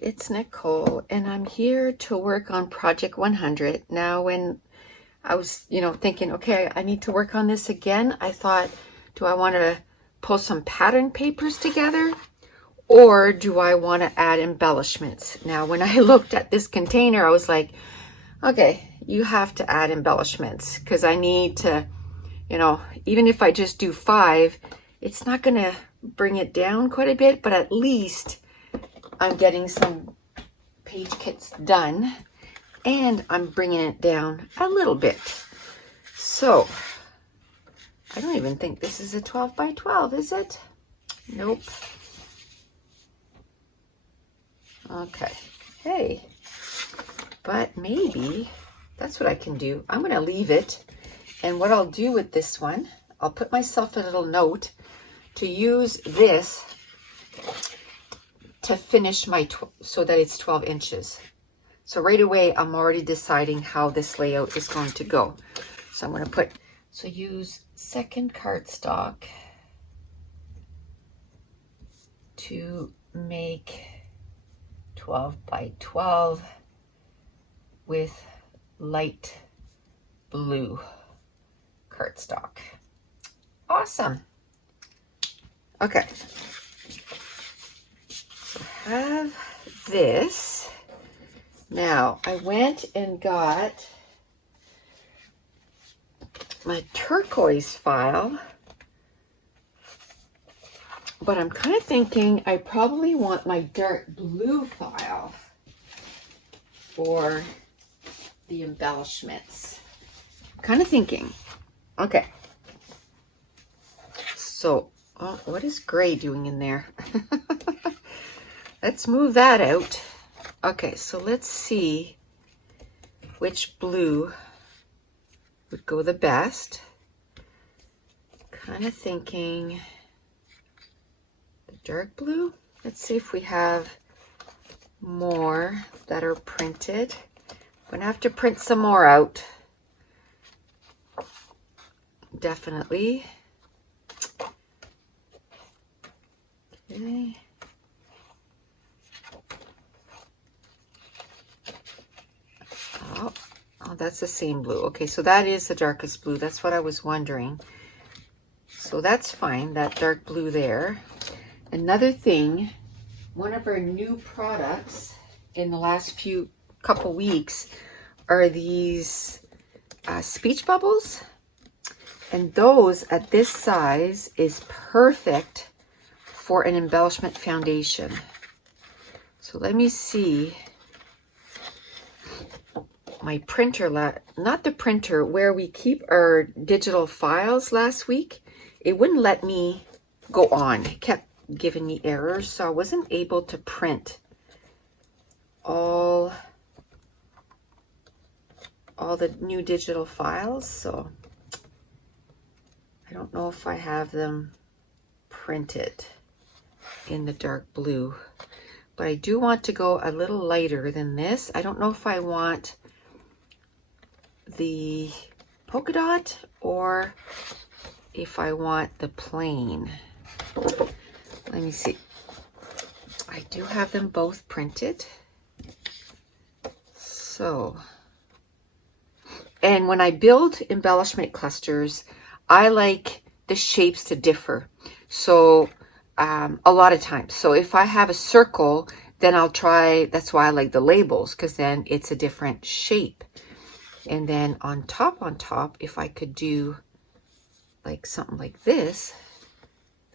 it's Nicole, and I'm here to work on Project 100. Now, when I was, thinking, okay, I need to work on this again, I thought, do I want to pull some pattern papers together, or do I want to add embellishments? Now, when I looked at this container, I was like, okay, you have to add embellishments, because I need to, even if I just do 5, it's not going to bring it down quite a bit, but at least I'm getting some page kits done, and I'm bringing it down a little bit. So I don't even think this is a 12 by 12, is it? Nope. Okay. Hey, but maybe that's what I can do. I'm going to leave it, and what I'll do with this one, I'll put myself a little note to use this to finish my so that it's 12 inches. So right away, I'm already deciding how this layout is going to go. So I'm going to use second cardstock to make 12 by 12 with light blue cardstock. Awesome. Okay. Have this. Now I went and got my turquoise file, but I'm kind of thinking I probably want my dark blue file for the embellishments. Kind of thinking. Okay. So, what is gray doing in there? Let's move that out. Okay, so let's see which blue would go the best. Kind of thinking the dark blue. Let's see if we have more that are printed. I'm gonna have to print some more out. Definitely. Okay. Oh, that's the same blue. Okay, so that is the darkest blue. That's what I was wondering. So that's fine, that dark blue there. Another thing, one of our new products in the last couple weeks are these speech bubbles. And those at this size is perfect for an embellishment foundation. So let me see. My printer, not the printer where we keep our digital files last week, it wouldn't let me go on. It kept giving me errors, so I wasn't able to print all the new digital files. So I don't know if I have them printed in the dark blue, but I do want to go a little lighter than this. I don't know if I want the polka dot or if I want the plain. Let me see. I do have them both printed. So, and when I build embellishment clusters, I like the shapes to differ. So a lot of times. So if I have a circle, then I'll try, that's why I like the labels, because then it's a different shape. And then on top, if I could do like something like this,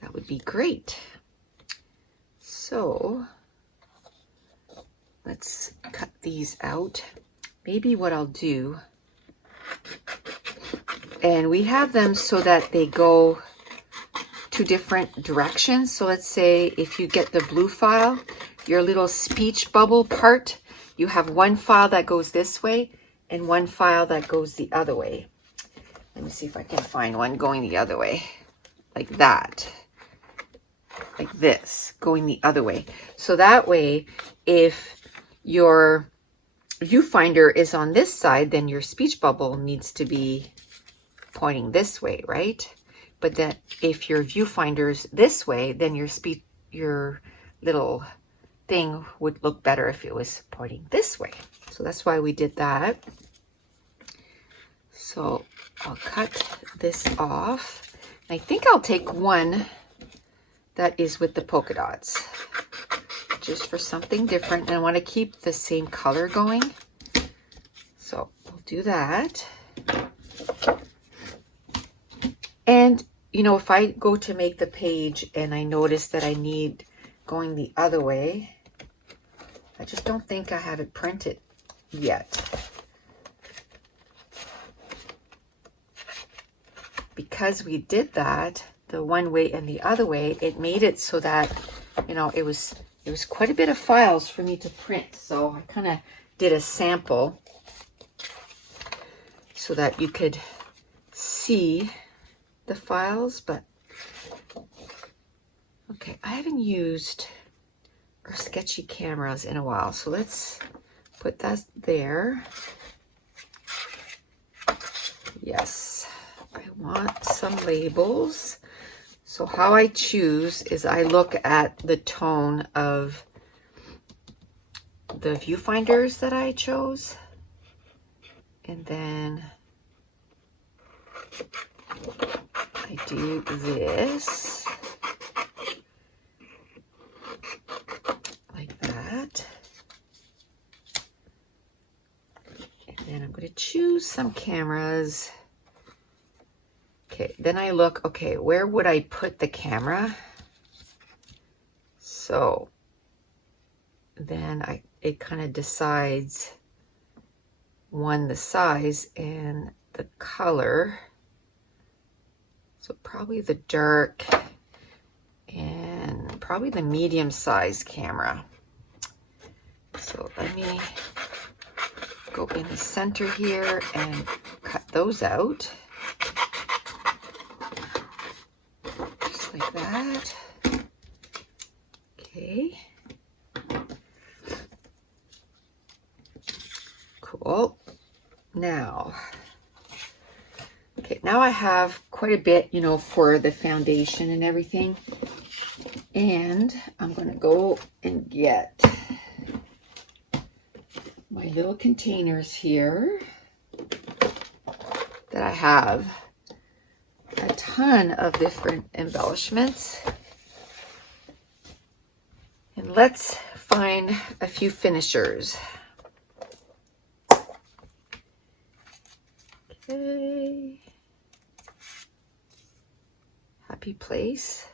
that would be great. So let's cut these out. Maybe what I'll do, and we have them so that they go 2 different directions. So let's say if you get the blue file, your little speech bubble part, you have one file that goes this way and one file that goes the other way. Let me see if I can find one going the other way, like that, like this, going the other way. So that way, if your viewfinder is on this side, then your speech bubble needs to be pointing this way, right? But then if your viewfinder's this way, then your little thing would look better if it was pointing this way. So that's why we did that. So I'll cut this off. I think I'll take one that is with the polka dots, just for something different. And I want to keep the same color going. So we'll do that. And, you know, if I go to make the page and I notice that I need going the other way, I just don't think I have it printed yet. Because we did that, the one way and the other way, it made it so that, you know, it was quite a bit of files for me to print. So I kind of did a sample so that you could see the files, but okay, I haven't used our sketchy cameras in a while, so let's put that there. Yes, I want some labels. So how I choose is I look at the tone of the viewfinders that I chose, and then I do this like that, and then I'm going to choose some cameras. Okay, then I look, okay, where would I put the camera? So then it kind of decides, one, the size and the color. So probably the dark and probably the medium sized camera. So let me go in the center here and cut those out. Just like that. Okay. Cool. Now, okay, now I have quite a bit, you know, for the foundation and everything. And I'm going to go and get my little containers here that I have a ton of different embellishments. And let's find a few finishers. Okay. Happy place.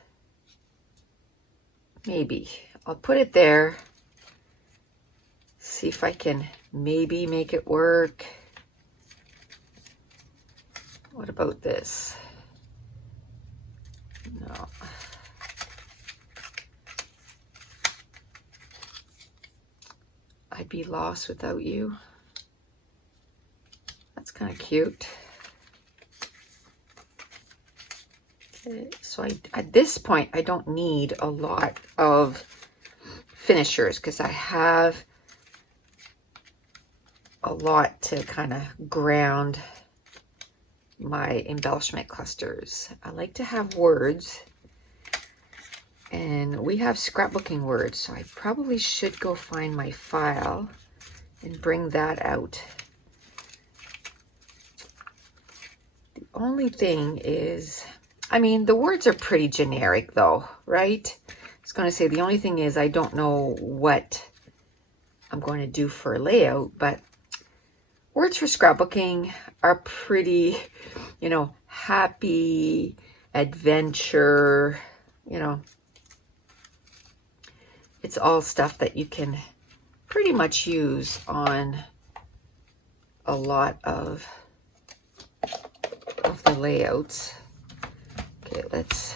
Maybe. I'll put it there. See if I can maybe make it work. What about this? No. I'd be lost without you. That's kind of cute. Okay, so at this point, I don't need a lot of finishers because I have a lot to kind of ground my embellishment clusters. I like to have words, and we have scrapbooking words, so I probably should go find my file and bring that out. The only thing is, I mean, the words are pretty generic though, right? I was going to say the only thing is I don't know what I'm going to do for a layout, but words for scrapbooking are pretty, you know, happy, adventure, you know. It's all stuff that you can pretty much use on a lot of the layouts. Okay, let's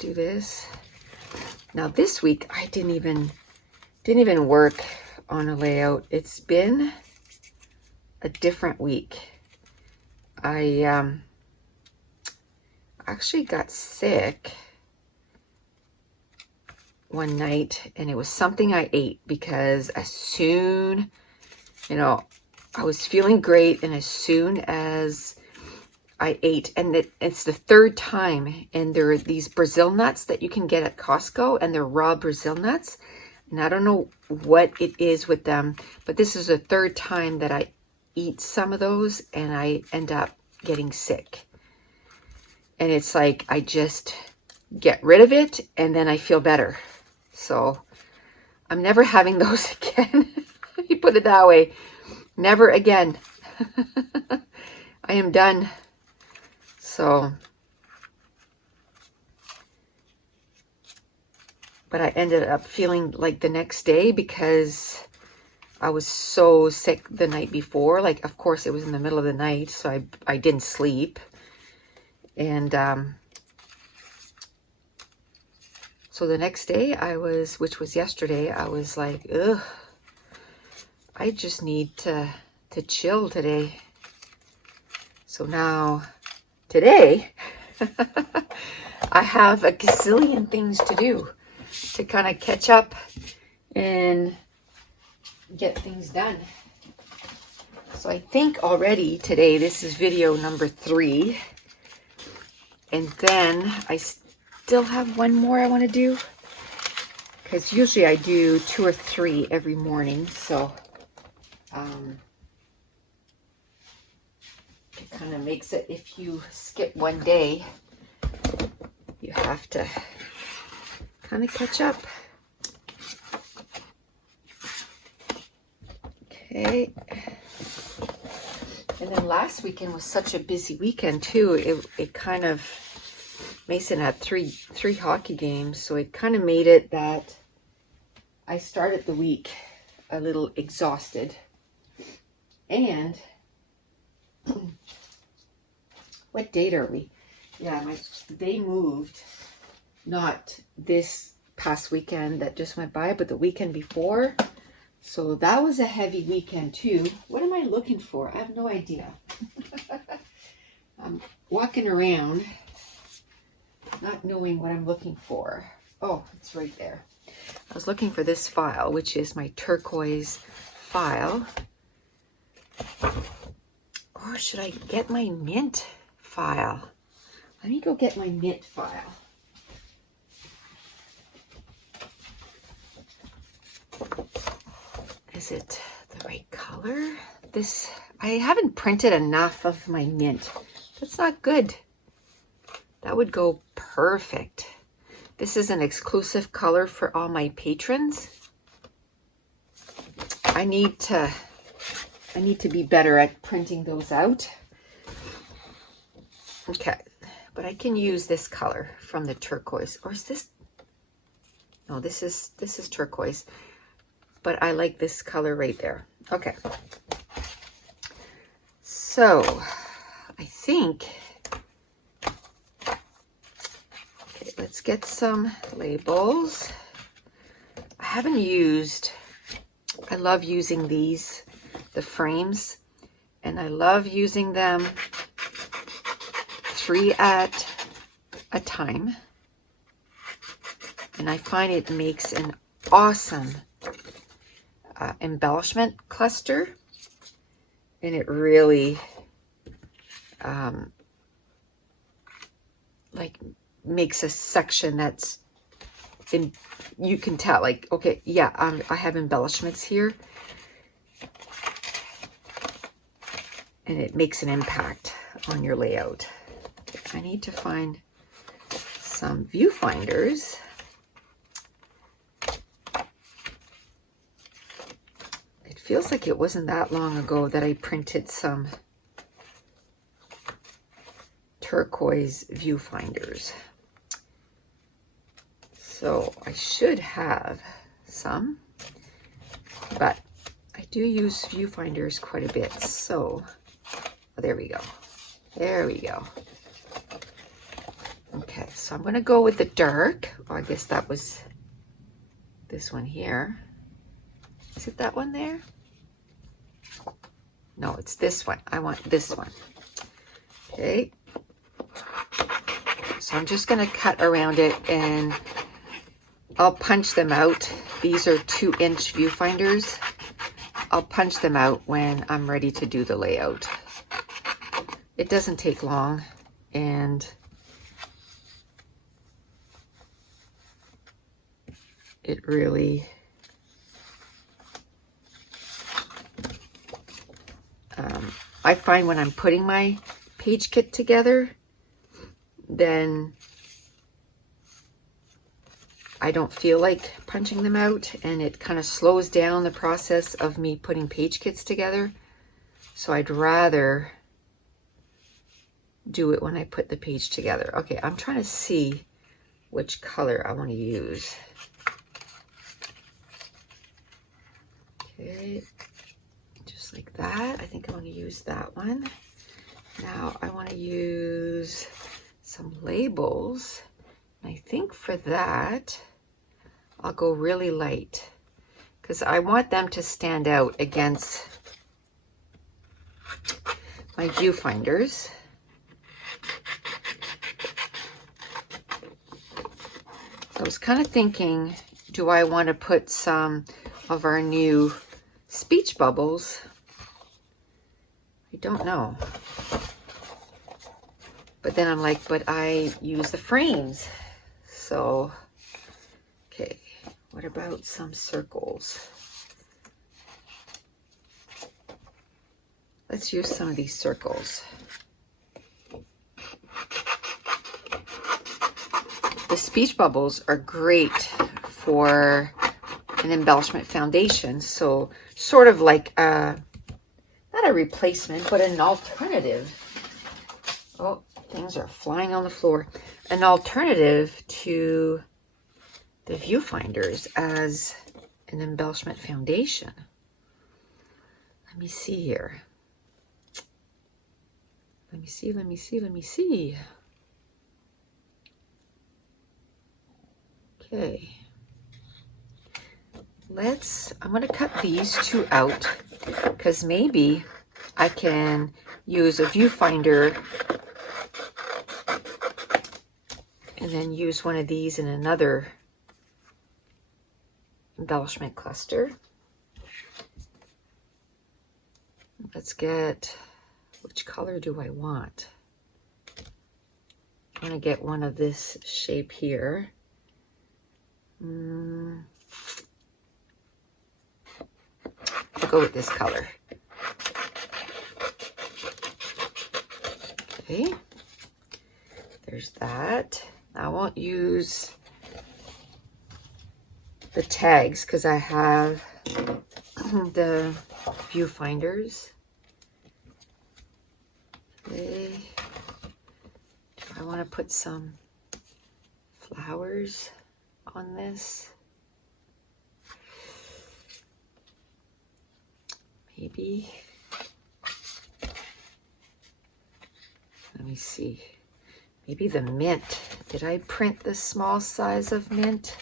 do this. Now this week I didn't even work on a layout. It's been a different week. I actually got sick one night, and it was something I ate, because as soon, you know, I was feeling great, and as soon as I ate, and it's the third time, and there are these Brazil nuts that you can get at Costco, and they're raw Brazil nuts, and I don't know what it is with them, but this is the third time that I eat some of those, and I end up getting sick. And it's like I just get rid of it, and then I feel better. So I'm never having those again. You put it that way. Never again. I am done. So, but I ended up feeling like the next day because I was so sick the night before. Like, of course, it was in the middle of the night, so I didn't sleep. And so the next day which was yesterday, I was like, ugh, I just need to chill today. So now, today, I have a gazillion things to do to kind of catch up and get things done. So I think already today, this is video number 3. And then I still have one more I want to do, because usually I do 2 or 3 every morning. So it kind of makes it, if you skip one day, you have to kind of catch up. Okay. And then last weekend was such a busy weekend too. It kind of, Mason had three hockey games, so it kind of made it that I started the week a little exhausted. And what date are we? Yeah, they moved, not this past weekend that just went by, but the weekend before. So that was a heavy weekend too. What am I looking for? I have no idea. I'm walking around not knowing what I'm looking for. Oh, it's right there. I was looking for this file, which is my turquoise file. Or should I get my mint file? Let me go get my mint file. Is it the right color? I haven't printed enough of my mint. That's not good. That would go perfect. This is an exclusive color for all my patrons. I need to be better at printing those out. Okay, but I can use this color from the turquoise. Or is this? No, this is turquoise. But I like this color right there. Okay. So I think, okay, let's get some labels. I love using these, the frames, and I love using them 3 at a time. And I find it makes an awesome embellishment cluster, and it really like makes a section that's in, you can tell like, okay, yeah, I have embellishments here, and it makes an impact on your layout. I need to find some viewfinders. Feels like it wasn't that long ago that I printed some turquoise viewfinders. So I should have some, but I do use viewfinders quite a bit. So there we go. There we go. Okay, so I'm going to go with the dark. Oh, I guess that was this one here. Is it that one there? No, it's this one. I want this one. Okay. So I'm just going to cut around it and I'll punch them out. These are 2-inch viewfinders. I'll punch them out when I'm ready to do the layout. it doesn't take long, and it really I find when I'm putting my page kit together, then I don't feel like punching them out, and it kind of slows down the process of me putting page kits together. So I'd rather do it when I put the page together. Okay, I'm trying to see which color I want to use. Okay, just like that. I think I want to use that one. Now I want to use some labels. And I think for that, I'll go really light because I want them to stand out against my viewfinders. So I was kind of thinking, do I want to put some of our new speech bubbles? I don't know. But then I'm like, but I use the frames. So, okay, what about some circles? Let's use some of these circles. The speech bubbles are great for an embellishment foundation. So sort of like not a replacement, but an alternative. Oh, things are flying on the floor. An alternative to the viewfinders as an embellishment foundation. Let me see here. Let me see. Okay. I'm going to cut these two out because maybe I can use a viewfinder and then use one of these in another embellishment cluster. Let's get, which color do I want? I want to get one of this shape here. I'll go with this color. Okay, there's that. I won't use the tags because I have the viewfinders. Okay. I want to put some flowers on this. Maybe. Let me see. Maybe the mint. Did I print the small size of mint?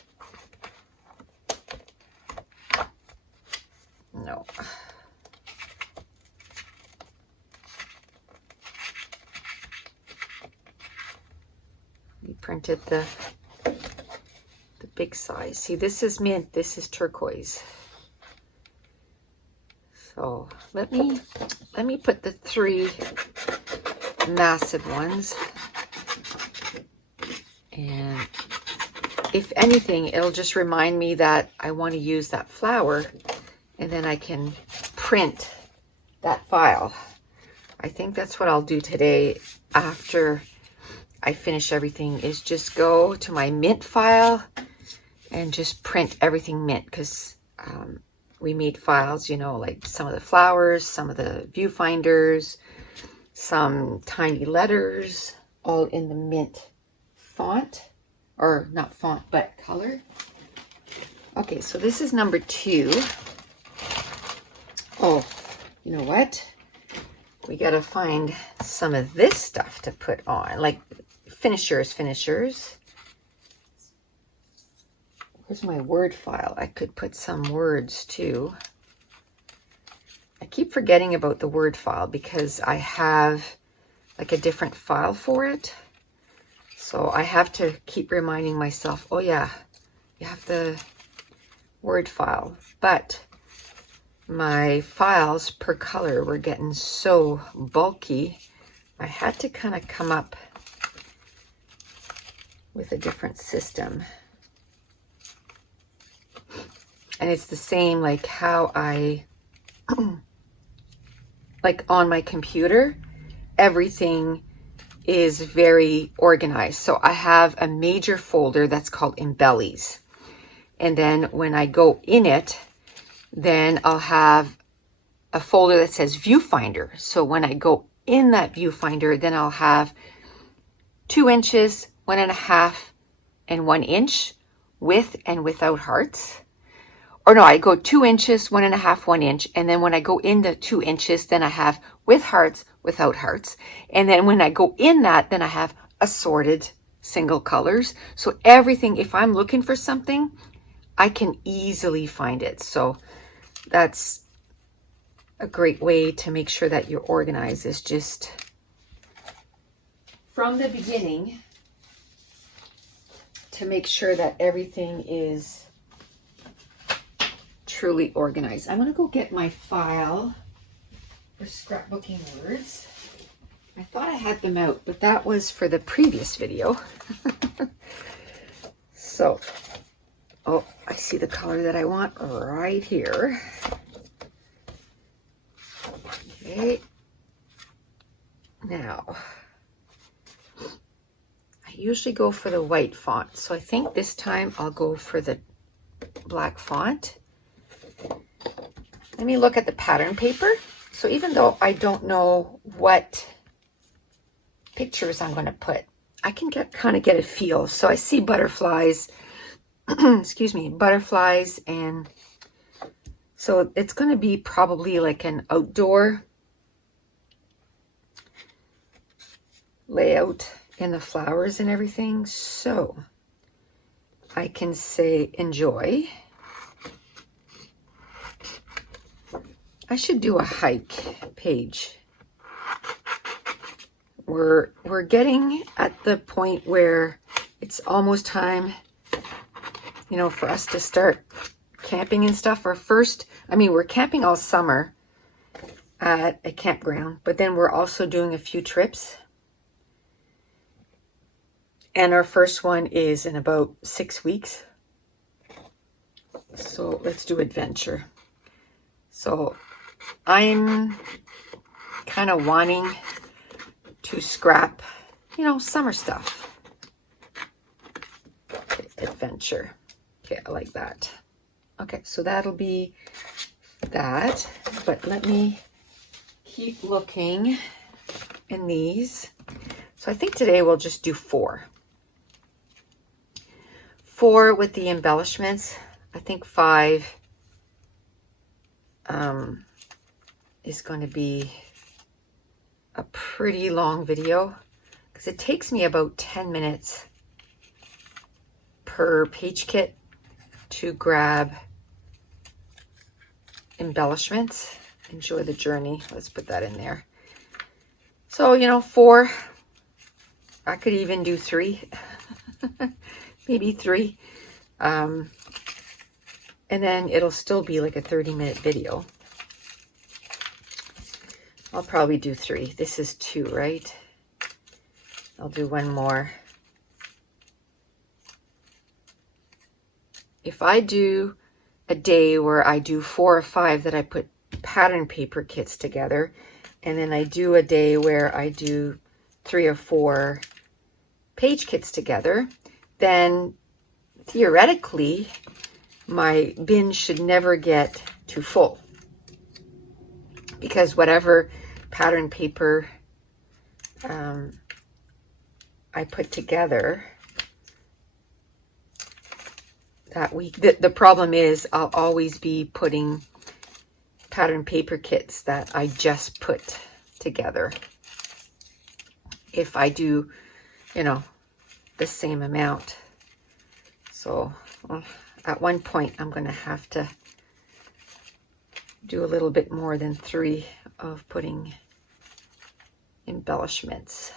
No. We printed the big size. See, this is mint, this is turquoise. So let me put the 3 massive ones, and if anything, it'll just remind me that I want to use that flower, and then I can print that file. I think that's what I'll do today after I finish everything, is just go to my mint file and just print everything mint, because we made files, you know, like some of the flowers, some of the viewfinders, some tiny letters, all in the mint font, or not font, but color. Okay, so this is number 2. Oh, you know what? We gotta find some of this stuff to put on, like finishers. Where's my word file? I could put some words too. I keep forgetting about the word file because I have like a different file for it. So I have to keep reminding myself, oh yeah, you have the word file. But my files per color were getting so bulky. I had to kind of come up with a different system. And it's the same like how I, like on my computer, everything is very organized. So I have a major folder that's called Embellies. And then when I go in it, then I'll have a folder that says Viewfinder. So when I go in that Viewfinder, then I'll have 2 inches, 1.5, and 1 inch with and without hearts. Or no, I go 2 inches, 1.5, 1 inch. And then when I go into 2 inches, then I have with hearts, without hearts. And then when I go in that, then I have assorted single colors. So everything, if I'm looking for something, I can easily find it. So that's a great way to make sure that you're organized, is just from the beginning to make sure that everything is truly organized. I'm going to go get my file for scrapbooking words. I thought I had them out, but that was for the previous video. So, oh, I see the color that I want right here. Okay. Now, I usually go for the white font, so I think this time I'll go for the black font. Let me look at the pattern paper. So even though I don't know what pictures I'm going to put, I can kind of get a feel. So I see butterflies, excuse me, butterflies, and so it's going to be probably like an outdoor layout in the flowers and everything. So I can say enjoy. I should do a hike page. We're getting at the point where it's almost time, you know, for us to start camping and stuff. We're camping all summer at a campground, but then we're also doing a few trips. And our first one is in about 6 weeks. So let's do adventure. So I'm kind of wanting to scrap, you know, summer stuff. Okay, adventure. Okay, I like that. Okay, so that'll be that. But let me keep looking in these. So I think today we'll just do 4. 4 with the embellishments. I think 5 is going to be a pretty long video because it takes me about 10 minutes per page kit to grab embellishments. Enjoy the journey. Let's put that in there. So, you know, 4. I could even do 3. Maybe 3. And then it'll still be like a 30-minute video. I'll probably do 3. This is 2, right? I'll do 1 more. If I do a day where I do 4 or 5 that I put pattern paper kits together, and then I do a day where I do 3 or 4 page kits together, then theoretically my bin should never get too full, because whatever pattern paper I put together that week, the problem is I'll always be putting pattern paper kits that I just put together. If I do, you know, the same amount. So at one point I'm going to have to do a little bit more than 3 of putting embellishments.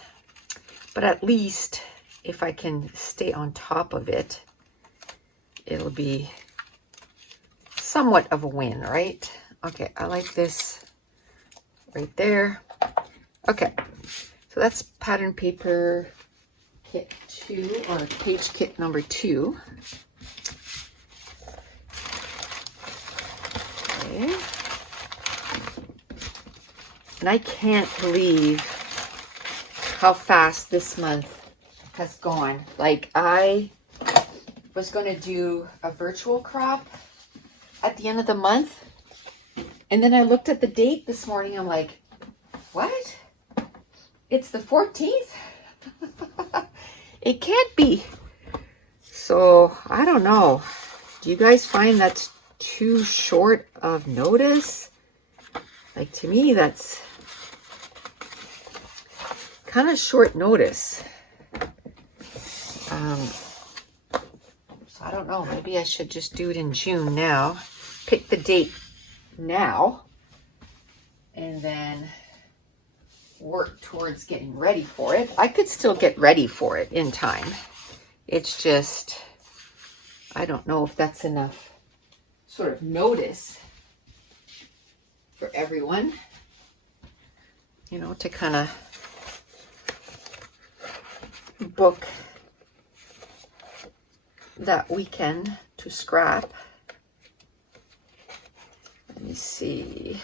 But at least if I can stay on top of it, it'll be somewhat of a win, right? Okay, I like this right there. Okay, So that's pattern paper kit 2, or page kit number 2. Okay. And I can't believe how fast this month has gone. Like, I was going to do a virtual crop at the end of the month, and then I looked at the date this morning. I'm like, what? It's the 14th? It can't be. So I don't know. Do you guys find that's too short of notice? Like, to me, that's kind of short notice. So I don't know. Maybe I should just do it in June now. Pick the date now, and then work towards getting ready for it. I could still get ready for it in time. It's just, I don't know if that's enough sort of notice for everyone, you know, to kind of book that weekend to scrap. Let me see.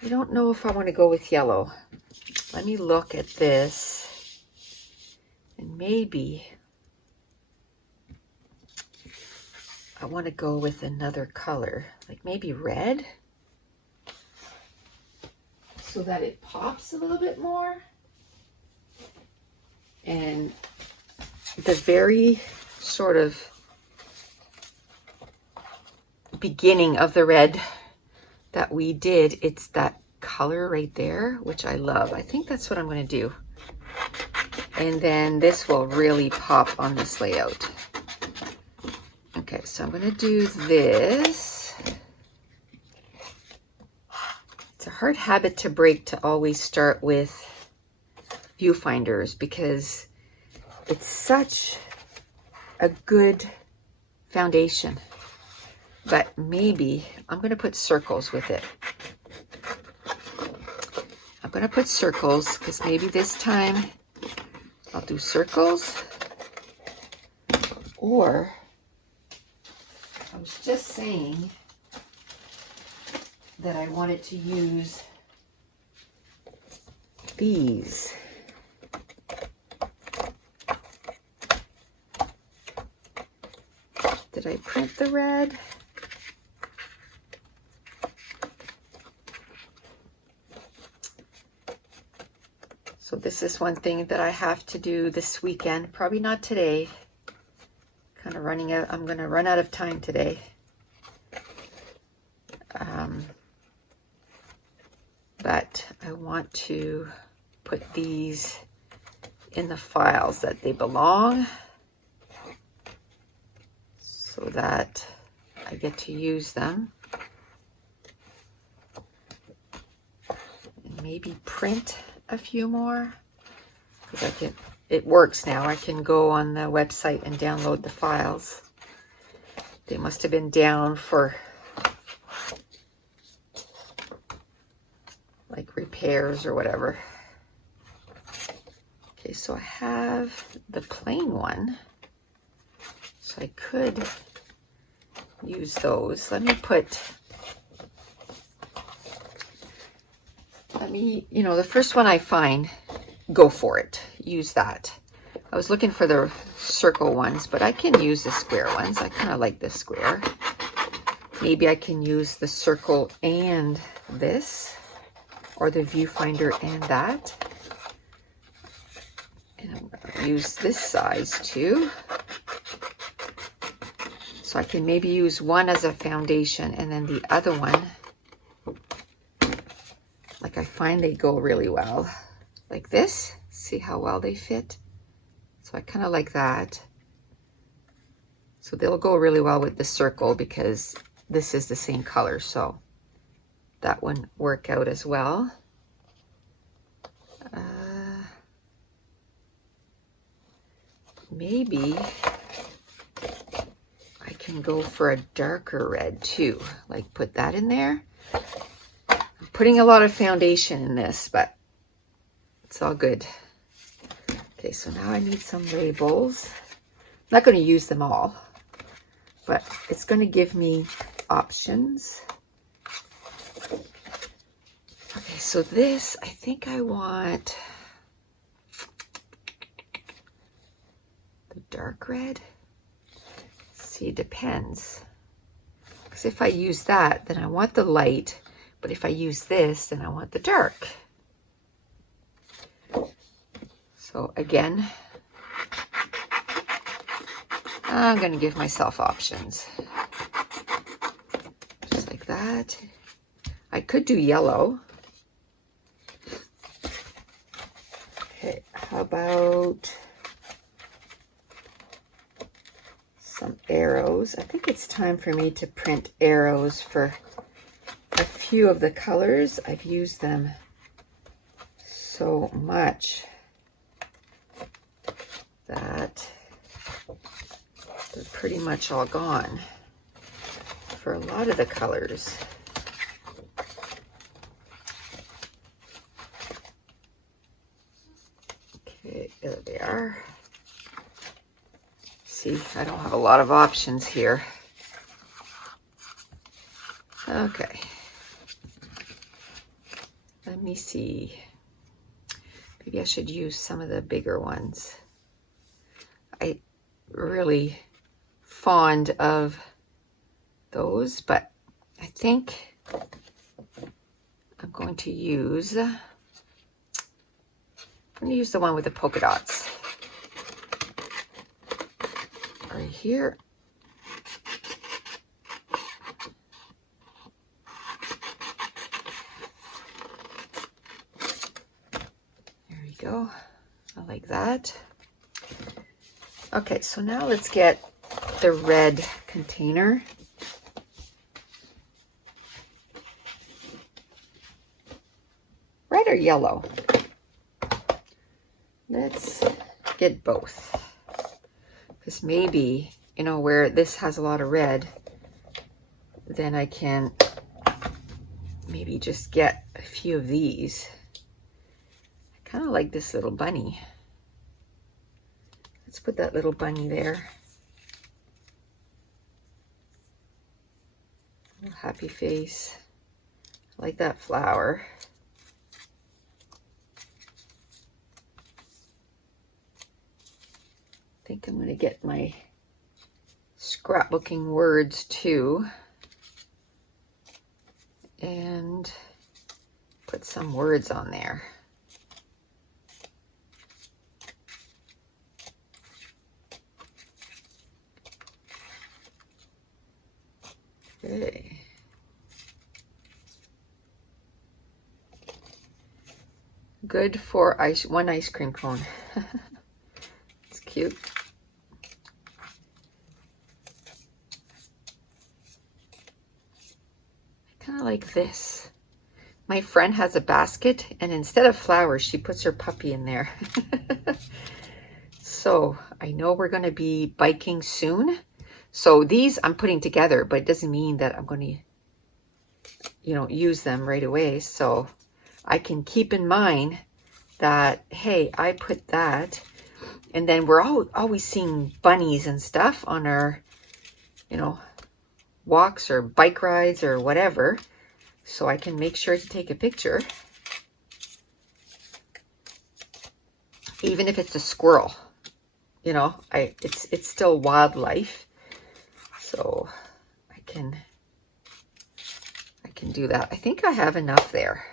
I don't know if I want to go with yellow. Let me look at this, and maybe I want to go with another color, like maybe red, so that it pops a little bit more. And the very sort of beginning of the red that we did, it's that color right there, which I love. I think that's what I'm going to do. And then this will really pop on this layout. Okay, so I'm going to do this. It's a hard habit to break to always start with viewfinders, because it's such a good foundation. But maybe I'm going to put circles with it. I'm going to put circles because maybe this time I'll do circles. Or I was just saying that I wanted to use these. Did I print the red? So this is one thing that I have to do this weekend. Probably not today. Kind of running out. I'm going to run out of time today. But I want to put these in the files that they belong, so that I get to use them. And maybe print a few more, because it works now. I can go on the website and download the files. They must have been down for like repairs or whatever. Okay, so I have the plain one, so I could use those. Let me, you know, the first one I find, go for it. Use that. I was looking for the circle ones, but I can use the square ones. I kind of like this square. Maybe I can use the circle and this, or the viewfinder and that. And I'm going to use this size too. So I can maybe use one as a foundation, and then the other one, like I find they go really well like this. See how well they fit? So I kind of like that. So they'll go really well with the circle because this is the same color. So that one work out as well. Maybe I can go for a darker red too. Like put that in there. I'm putting a lot of foundation in this, but It's all good. Okay, so now I need some labels. I'm not going to use them all, but it's going to give me options. Okay, so this, I think I want the dark red. See, it depends. Because if I use that, then I want the light, but if I use this, then I want the dark. So again, I'm going to give myself options. Just like that. I could do yellow. Okay, how about some arrows? I think it's time for me to print arrows for a few of the colors. I've used them so much that they're pretty much all gone for a lot of the colors. Okay, there they are. See, I don't have a lot of options here. Okay. Let me see. Maybe I should use some of the bigger ones. I really fond of those, but I think I'm going to use the one with the polka dots right here. There we go. I like that. Okay, so now let's get the red container. Red or yellow? Let's get both. Because maybe, you know, where this has a lot of red, then I can maybe just get a few of these. I kind of like this little bunny. Let's put that little bunny there. Little happy face. I like that flower. I think I'm going to get my scrapbooking words too and put some words on there. Okay. Good for one ice cream cone. It's cute. I kind of like this. My friend has a basket, and instead of flowers, she puts her puppy in there. So I know we're going to be biking soon. So these I'm putting together, but it doesn't mean that I'm going to, you know, use them right away. So I can keep in mind that, hey, I put that. And then we're always seeing bunnies and stuff on our, you know, walks or bike rides or whatever. So I can make sure to take a picture. Even if it's a squirrel, you know, it's still wildlife. So I can do that. I think I have enough there.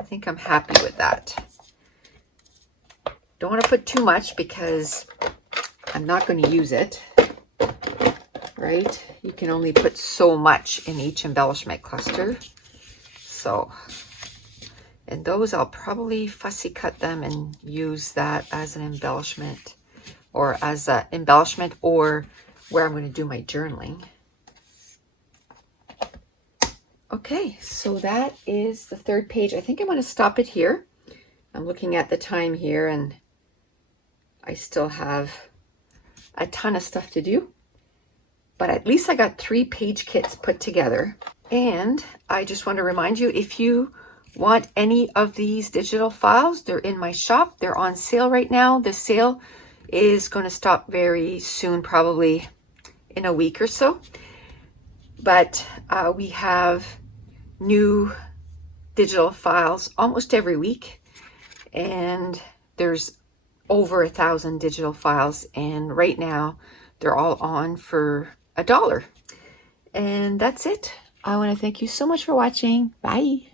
I think I'm happy with that. Don't want to put too much because I'm not going to use it, right? You can only put so much in each embellishment cluster. So, and those I'll probably fussy cut them and use that as an embellishment or as an embellishment or where I'm going to do my journaling. Okay, so that is the third page. I think I'm going to stop it here. I'm looking at the time here and I still have a ton of stuff to do, but at least I got 3 page kits put together. And I just want to remind you, if you want any of these digital files, they're in my shop. They're on sale right now. The sale is going to stop very soon, probably in a week or so. But we have new digital files almost every week, and there's over 1,000 digital files, and right now they're all on for $1. And that's it. I want to thank you so much for watching. Bye.